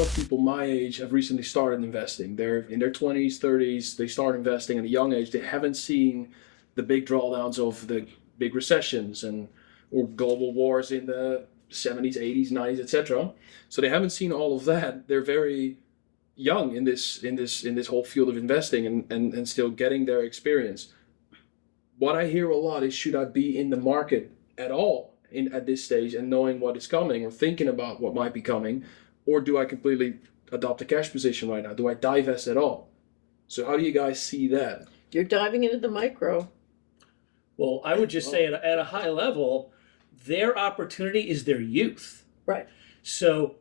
lot of people my age have recently started investing. They're in their 20s, 30s, they start investing at a young age. They haven't seen the big drawdowns of the big recessions or global wars in the 70s, 80s, 90s, etc. So they haven't seen all of that. They're very young in this whole field of investing and still getting their experience. What I hear a lot is, should I be in the market at all at this stage and knowing what is coming or thinking about what might be coming, or do I completely adopt a cash position right now? Do I divest at all? So how do you guys see that? You're diving into the micro. Well, I would just say at a high level, their opportunity is their youth. Right. So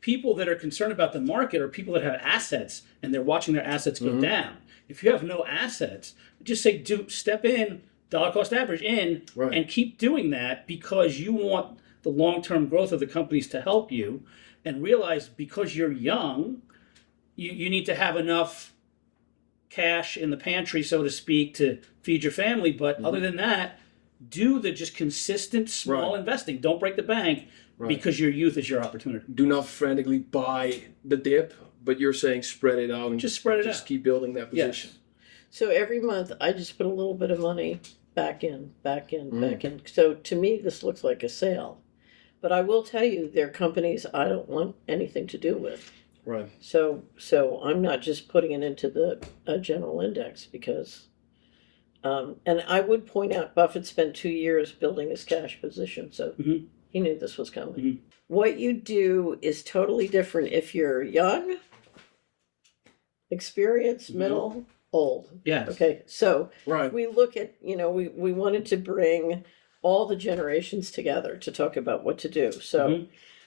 people that are concerned about the market are people that have assets and they're watching their assets go down. If you have no assets, just say step in, dollar cost average in, and keep doing that, because you want the long-term growth of the companies to help you, and realize because you're young, you need to have enough cash in the pantry, so to speak, to feed your family. But other than that, do the just consistent small investing. Don't break the bank because your youth is your opportunity. Do not frantically buy the dip, but you're saying spread it out and just spread it out. Just keep building that position. Yes. So every month I just put a little bit of money back in. So to me, this looks like a sale. But I will tell you, there are companies I don't want anything to do with. Right. So I'm not just putting it into the general index because, and I would point out, Buffett spent 2 years building his cash position, so he knew this was coming. What you do is totally different if you're young, experienced, middle, old. Yes. Okay, so Right. we look at, we wanted to bring all the generations together to talk about what to do. So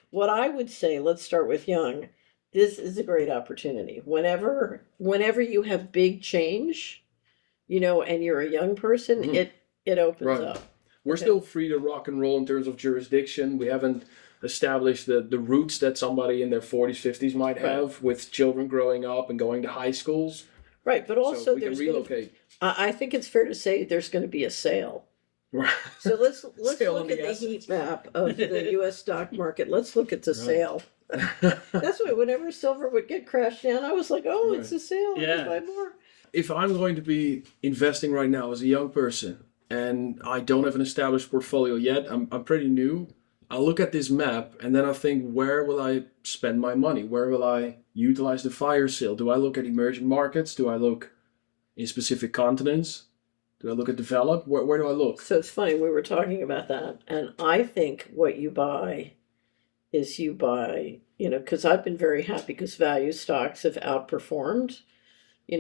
what I would say, let's start with young. This is a great opportunity. Whenever you have big change, and you're a young person, it opens up. We're still free to rock and roll in terms of jurisdiction. We haven't established the roots that somebody in their 40s, 50s might have with children growing up and going to high schools. Right, but also so we can relocate. I think it's fair to say there's going to be a sale. Right. So let's Sale look on at the the assets. heat map of the U.S. stock market. Let's look at the sale. That's why whenever silver would get crashed down, I was like, oh, it's a sale. Yeah. I'll buy more. If I'm going to be investing right now as a young person and I don't have an established portfolio yet, I'm pretty new, I'll look at this map and then I think, where will I spend my money? Where will I utilize the fire sale? Do I look at emerging markets? Do I look in specific continents? Do I look at developed? Where do I look? So it's funny, we were talking about that. And I think what you buy is because I've been very happy because value stocks have outperformed.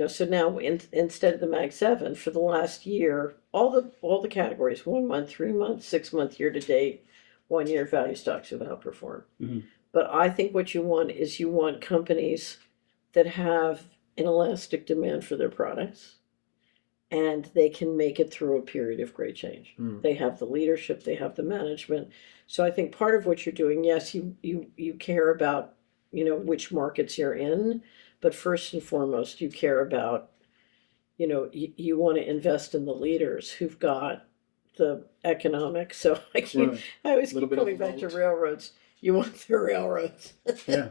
So now instead of the Mag 7 for the last year, all the categories, 1 month, 3 months, 6 month, year to date, 1 year value stocks have outperformed. But I think what you want companies that have inelastic demand for their products, and they can make it through a period of great change. They have the leadership, they have the management. So I think part of what you're doing, yes, you care about, which markets you're in, but first and foremost, you care about, you want to invest in the leaders who've got the economics. So I always keep coming back to railroads. You want the railroads. Yeah.